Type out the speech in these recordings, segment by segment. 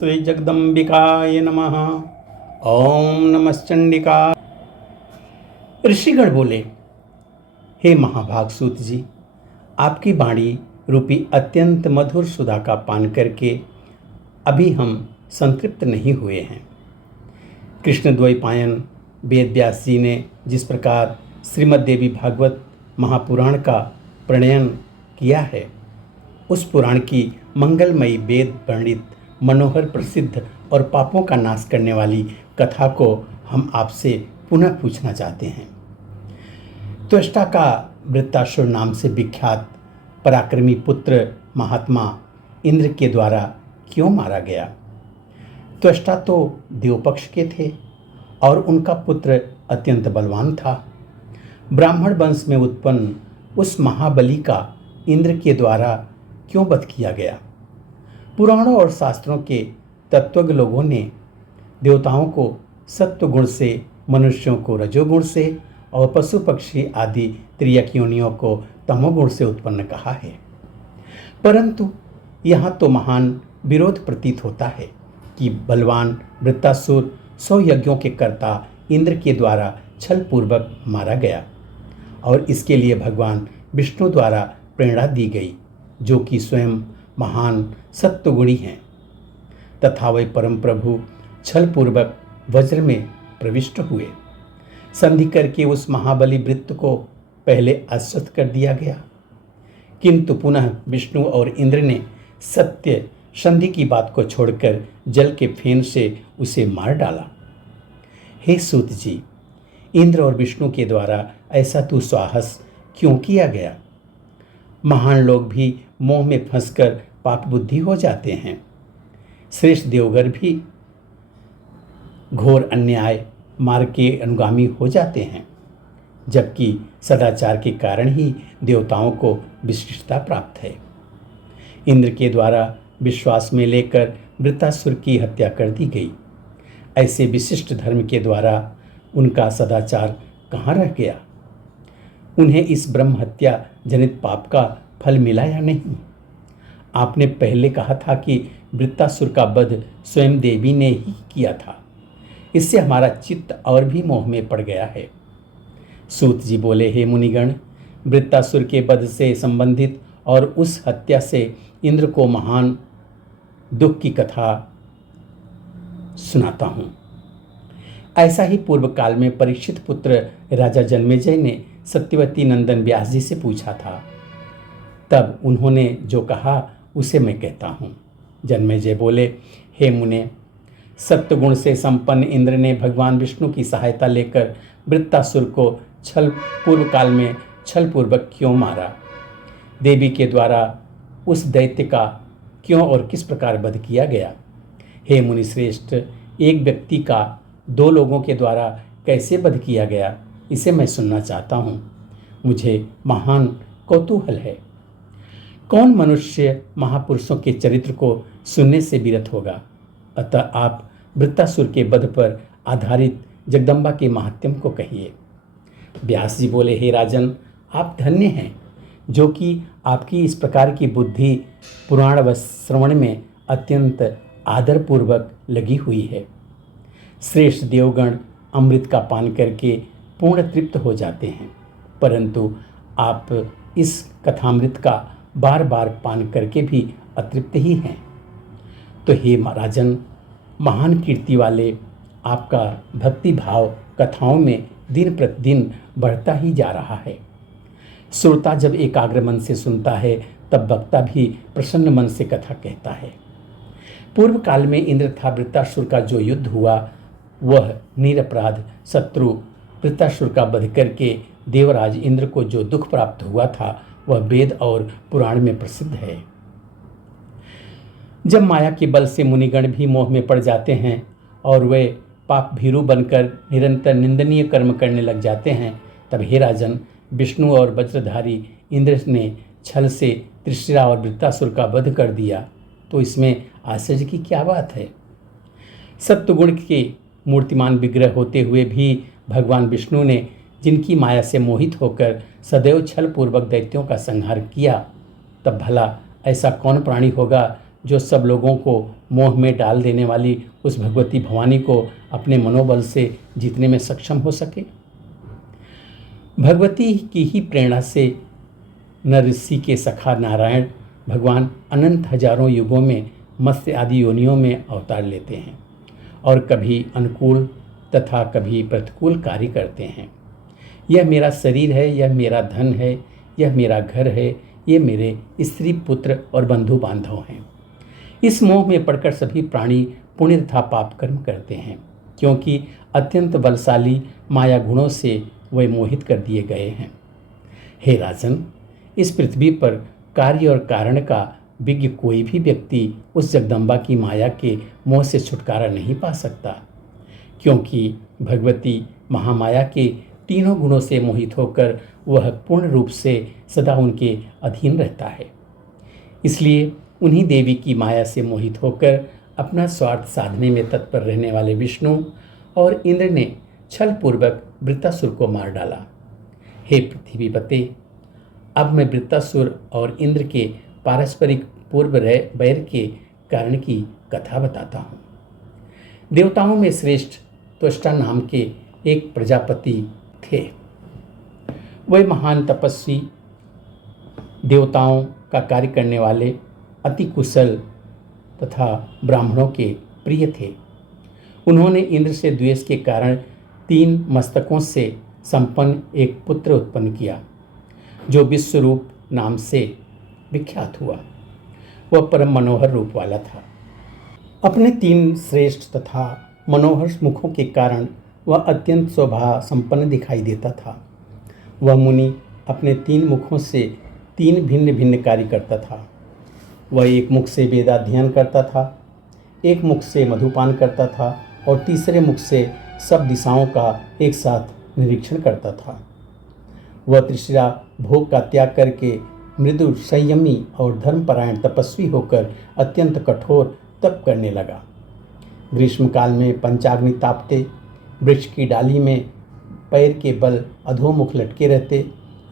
श्री जगदम्बिकाय नमः। ओम नमश्चंडिका। ऋषिगण बोले, हे महाभाग सूत जी, आपकी वाणी रूपी अत्यंत मधुर सुधा का पान करके अभी हम संतृप्त नहीं हुए हैं। कृष्ण द्वैपायन वेद व्यास जी ने जिस प्रकार श्रीमद् देवी भागवत महापुराण का प्रणयन किया है, उस पुराण की मंगलमयी वेद वर्णित मनोहर प्रसिद्ध और पापों का नाश करने वाली कथा को हम आपसे पुनः पूछना चाहते हैं। त्वष्टा का वृत्तासुर नाम से विख्यात पराक्रमी पुत्र महात्मा इंद्र के द्वारा क्यों मारा गया? त्वष्टा तो देवपक्ष के थे और उनका पुत्र अत्यंत बलवान था। ब्राह्मण वंश में उत्पन्न उस महाबली का इंद्र के द्वारा क्यों वध किया गया? पुराणों और शास्त्रों के तत्वज्ञ लोगों ने देवताओं को सत्व गुण से, मनुष्यों को रजोगुण से और पशु पक्षी आदि त्रियक योनियों को तमोगुण से उत्पन्न कहा है। परंतु यहाँ तो महान विरोध प्रतीत होता है कि बलवान वृत्तासुर 100 यज्ञों के कर्ता इंद्र के द्वारा छल पूर्वक मारा गया और इसके लिए भगवान विष्णु द्वारा प्रेरणा दी गई, जो कि स्वयं महान सत्वगुणी हैं, तथा वे परम प्रभु छल पूर्वक वज्र में प्रविष्ट हुए। संधि करके उस महाबली वृत्त को पहले अस्वस्थ कर दिया गया, किंतु पुनः विष्णु और इंद्र ने सत्य संधि की बात को छोड़कर जल के फेन से उसे मार डाला। हे सूत जी, इंद्र और विष्णु के द्वारा ऐसा दुस्साहस क्यों किया गया? महान लोग भी मोह में फंसकर पाप बुद्धि हो जाते हैं। श्रेष्ठ देवगर भी घोर अन्याय मार्ग के अनुगामी हो जाते हैं, जबकि सदाचार के कारण ही देवताओं को विशिष्टता प्राप्त है। इंद्र के द्वारा विश्वास में लेकर वृत्तासुर की हत्या कर दी गई। ऐसे विशिष्ट धर्म के द्वारा उनका सदाचार कहाँ रह गया? उन्हें इस ब्रह्म हत्या जनित पाप का फल मिला या नहीं? आपने पहले कहा था कि वृत्तासुर का वध स्वयं देवी ने ही किया था। इससे हमारा चित्त और भी मोह में पड़ गया है। सूत जी बोले, हे मुनिगण, वृत्तासुर के वध से संबंधित और उस हत्या से इंद्र को महान दुख की कथा सुनाता हूँ। ऐसा ही पूर्व काल में परीक्षित पुत्र राजा जन्मेजय ने सत्यवती नंदन व्यास जी से पूछा था। तब उन्होंने जो कहा उसे मैं कहता हूँ। जन्मेजय बोले, हे मुने, सत्वगुण से संपन्न इंद्र ने भगवान विष्णु की सहायता लेकर वृत्तासुर को पूर्व काल में छल पूर्वक क्यों मारा? देवी के द्वारा उस दैत्य का क्यों और किस प्रकार वध किया गया? हे मुनि श्रेष्ठ, एक व्यक्ति का 2 लोगों के द्वारा कैसे वध किया गया, इसे मैं सुनना चाहता हूँ। मुझे महान कौतूहल है। कौन मनुष्य महापुरुषों के चरित्र को सुनने से विरत होगा? अतः आप वृत्तासुर के वध पर आधारित जगदम्बा के महात्म्य को कहिए। व्यास जी बोले, हे राजन, आप धन्य हैं जो कि आपकी इस प्रकार की बुद्धि पुराण व श्रवण में अत्यंत आदरपूर्वक लगी हुई है। श्रेष्ठ देवगण अमृत का पान करके पूर्ण तृप्त हो जाते हैं, परंतु आप इस कथामृत का बार बार पान करके भी अतृप्त ही हैं। तो हे राजन, महान कीर्ति वाले, आपका भक्ति भाव कथाओं में दिन प्रतिदिन बढ़ता ही जा रहा है। श्रोता जब एकाग्र मन से सुनता है, तब वक्ता भी प्रसन्न मन से कथा कहता है। पूर्व काल में इंद्र तथा वृत्तासुर का जो युद्ध हुआ, वह निरपराध शत्रु वृत्तासुर का वध करके देवराज इंद्र को जो दुख प्राप्त हुआ था, वह वेद और पुराण में प्रसिद्ध है। जब माया के बल से मुनिगण भी मोह में पड़ जाते हैं और वे पाप भीरु बनकर निरंतर निंदनीय कर्म करने लग जाते हैं, तब हे राजन, विष्णु और वज्रधारी इंद्र ने छल से त्रिशिरा और वृत्तासुर का वध कर दिया। तो इसमें आश्चर्य की क्या बात है? सत्वगुण के मूर्तिमान विग्रह होते हुए भी भगवान विष्णु ने जिनकी माया से मोहित होकर सदैव छल पूर्वक दैत्यों का संहार किया, तब भला ऐसा कौन प्राणी होगा जो सब लोगों को मोह में डाल देने वाली उस भगवती भवानी को अपने मनोबल से जीतने में सक्षम हो सके। भगवती की ही प्रेरणा से नरऋषि के सखा नारायण भगवान अनंत हजारों युगों में मत्स्य आदि योनियों में अवतार लेते हैं और कभी अनुकूल तथा कभी प्रतिकूल कार्य करते हैं। यह मेरा शरीर है, यह मेरा धन है, यह मेरा घर है, ये मेरे स्त्री पुत्र और बंधु बांधव हैं। इस मोह में पड़कर सभी प्राणी पुण्य तथा पाप कर्म करते हैं, क्योंकि अत्यंत बलशाली माया गुणों से वे मोहित कर दिए गए हैं। हे राजन, इस पृथ्वी पर कार्य और कारण का विज्ञ कोई भी व्यक्ति उस जगदम्बा की माया के मोह से छुटकारा नहीं पा सकता, क्योंकि भगवती महामाया के तीनों गुणों से मोहित होकर वह पूर्ण रूप से सदा उनके अधीन रहता है। इसलिए उन्हीं देवी की माया से मोहित होकर अपना स्वार्थ साधने में तत्पर रहने वाले विष्णु और इंद्र ने छल पूर्वक वृत्तासुर को मार डाला। हे पृथ्वीपते, अब मैं वृत्तासुर और इंद्र के पारस्परिक पूर्व वैर के कारण की कथा बताता हूँ। देवताओं में श्रेष्ठ त्वष्टा नाम के एक प्रजापति थे। वह महान तपस्वी, देवताओं का कार्य करने वाले, अति कुशल तथा ब्राह्मणों के प्रिय थे। उन्होंने इंद्र से द्वेष के कारण 3 मस्तकों से संपन्न एक पुत्र उत्पन्न किया, जो विश्वरूप नाम से विख्यात हुआ। वह परम मनोहर रूप वाला था। अपने 3 श्रेष्ठ तथा मनोहर मुखों के कारण वह अत्यंत शोभा संपन्न दिखाई देता था। वह मुनि अपने 3 मुखों से 3 भिन्न भिन्न कार्य करता था। वह एक मुख से वेदाध्ययन करता था, एक मुख से मधुपान करता था और तीसरे मुख से सब दिशाओं का एक साथ निरीक्षण करता था। वह त्रिशिरा भोग का त्याग करके मृदु संयमी और धर्मपरायण तपस्वी होकर अत्यंत कठोर तप करने लगा। ग्रीष्मकाल में पंचाग्नि तापते, वृक्ष की डाली में पैर के बल अधोमुख लटके रहते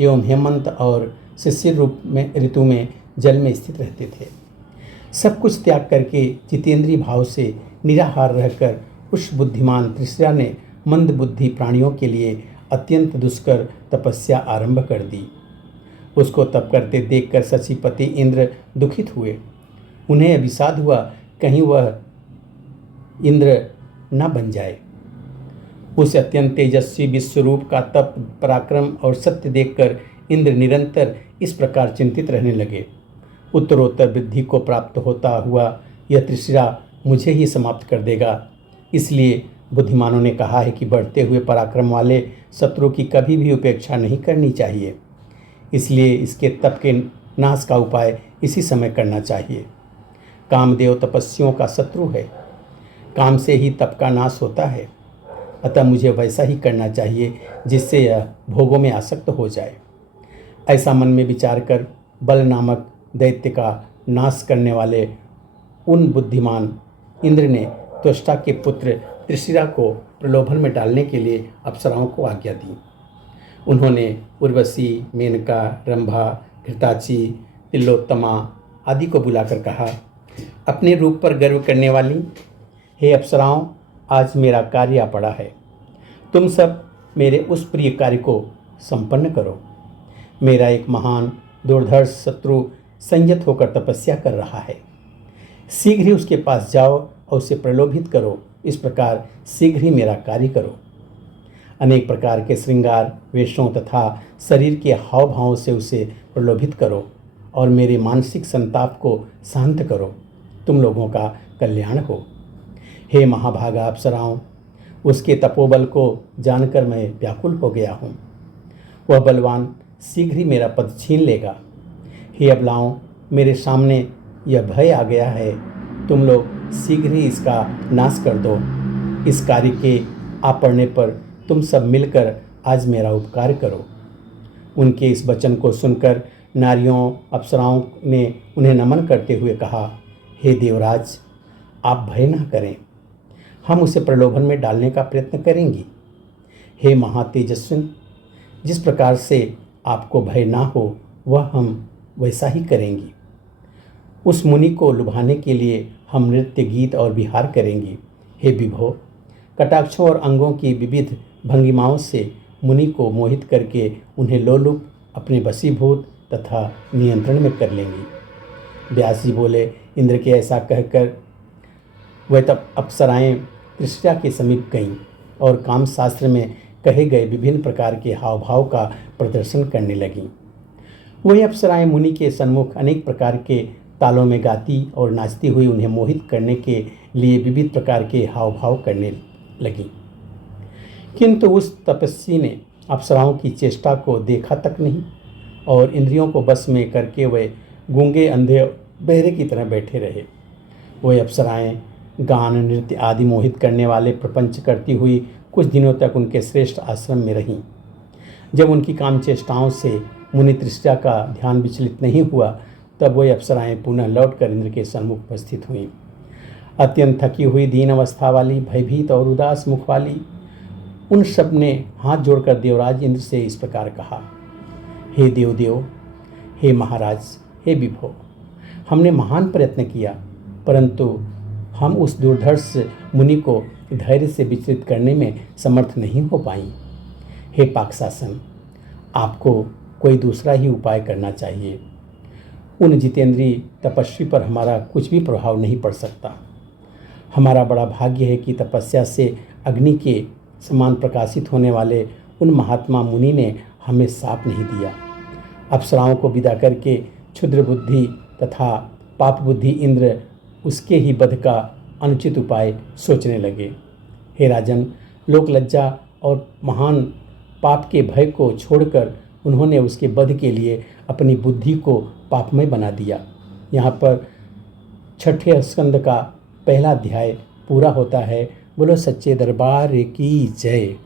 एवं हेमंत और शिशिर रूप में ऋतु में जल में स्थित रहते थे। सब कुछ त्याग करके जितेंद्रीय भाव से निराहार रहकर उस बुद्धिमान त्रिशिरा ने मंद बुद्धि प्राणियों के लिए अत्यंत दुष्कर तपस्या आरंभ कर दी। उसको तप करते देखकर शचीपति इंद्र दुखित हुए। उन्हें अभिसाद हुआ, कहीं वह इंद्र न बन जाए। उस अत्यंत तेजस्वी विश्वरूप का तप, पराक्रम और सत्य देखकर इंद्र निरंतर इस प्रकार चिंतित रहने लगे, उत्तरोत्तर वृद्धि को प्राप्त होता हुआ यह त्रिशिरा मुझे ही समाप्त कर देगा। इसलिए बुद्धिमानों ने कहा है कि बढ़ते हुए पराक्रम वाले शत्रु की कभी भी उपेक्षा नहीं करनी चाहिए। इसलिए इसके तप के नाश का उपाय इसी समय करना चाहिए। कामदेव तपस्वियों का शत्रु है, काम से ही तप का नाश होता है। अतः मुझे वैसा ही करना चाहिए जिससे यह भोगों में आसक्त हो जाए। ऐसा मन में विचार कर बल नामक दैत्य का नाश करने वाले उन बुद्धिमान इंद्र ने त्वष्टा के पुत्र त्रिशिरा को प्रलोभन में डालने के लिए अप्सराओं को आज्ञा दी। उन्होंने उर्वशी, मेनका, रंभा, घृताची, तिलोत्तमा आदि को बुलाकर कहा, अपने रूप पर गर्व करने वाली हे अप्सराओं, आज मेरा कार्य आ पड़ा है। तुम सब मेरे उस प्रिय कार्य को संपन्न करो। मेरा एक महान दुर्धर्ष शत्रु संयत होकर तपस्या कर रहा है। शीघ्र ही उसके पास जाओ और उसे प्रलोभित करो। इस प्रकार शीघ्र ही मेरा कार्य करो। अनेक प्रकार के श्रृंगार, वेशों तथा शरीर के हाव भावों से उसे प्रलोभित करो और मेरे मानसिक संताप को शांत करो। तुम लोगों का कल्याण हो। हे महाभागा अप्सराओं, उसके तपोबल को जानकर मैं व्याकुल हो गया हूँ। वह बलवान शीघ्र ही मेरा पद छीन लेगा। हे अबलाओं, मेरे सामने यह भय आ गया है। तुम लोग शीघ्र ही इसका नाश कर दो। इस कार्य के आ पड़ने पर तुम सब मिलकर आज मेरा उपकार करो। उनके इस वचन को सुनकर नारियों, अप्सराओं ने उन्हें नमन करते हुए कहा, हे देवराज, आप भय न करें, हम उसे प्रलोभन में डालने का प्रयत्न करेंगे। हे महातेजस्विन, जिस प्रकार से आपको भय ना हो वह हम वैसा ही करेंगे। उस मुनि को लुभाने के लिए हम नृत्य गीत और विहार करेंगे। हे विभो, कटाक्षों और अंगों की विविध भंगिमाओं से मुनि को मोहित करके उन्हें लोलुप अपने वशीभूत तथा नियंत्रण में कर लेंगी। व्यास जी बोले, इंद्र के ऐसा कहकर वह तब अप्सराएं तृष्णा के समीप गईं और काम शास्त्र में कहे गए विभिन्न प्रकार के हाव भाव का प्रदर्शन करने लगीं। वही अप्सराएं मुनि के सन्मुख अनेक प्रकार के तालों में गाती और नाचती हुई उन्हें मोहित करने के लिए विविध प्रकार के हाव भाव करने लगीं। किंतु उस तपस्वी ने अप्सराओं की चेष्टा को देखा तक नहीं और इंद्रियों को बस में करके वे गूंगे अंधे बहरे की तरह बैठे रहे। वह अप्सराएं गान नृत्य आदि मोहित करने वाले प्रपंच करती हुई कुछ दिनों तक उनके श्रेष्ठ आश्रम में रहीं। जब उनकी काम चेष्टाओं से मुनि तृष्णा का ध्यान विचलित नहीं हुआ, तब वह अप्सराएं पुनः लौटकर इंद्र के सन्मुख उपस्थित हुईं। अत्यंत थकी हुई दीन अवस्था वाली, भयभीत और उदास मुख वाली उन सब ने हाथ जोड़कर देवराज इंद्र से इस प्रकार कहा, हे देवदेव, हे महाराज, हे विभो, हमने महान प्रयत्न किया, परंतु हम उस दुर्धर्ष मुनि को धैर्य से विचलित करने में समर्थ नहीं हो पाई। हे पाकशासन, आपको कोई दूसरा ही उपाय करना चाहिए। उन जितेंद्रीय तपस्वी पर हमारा कुछ भी प्रभाव नहीं पड़ सकता। हमारा बड़ा भाग्य है कि तपस्या से अग्नि के समान प्रकाशित होने वाले उन महात्मा मुनि ने हमें साप नहीं दिया। अप्सराओं को विदा करके क्षुद्र बुद्धि तथा पाप बुद्धि इंद्र उसके ही वध का अनुचित उपाय सोचने लगे। हे राजन, लोक लज्जा और महान पाप के भय को छोड़कर उन्होंने उसके वध के लिए अपनी बुद्धि को पापमय बना दिया। यहाँ पर छठे स्कंद का पहला अध्याय पूरा होता है। बोलो सच्चे दरबार की जय।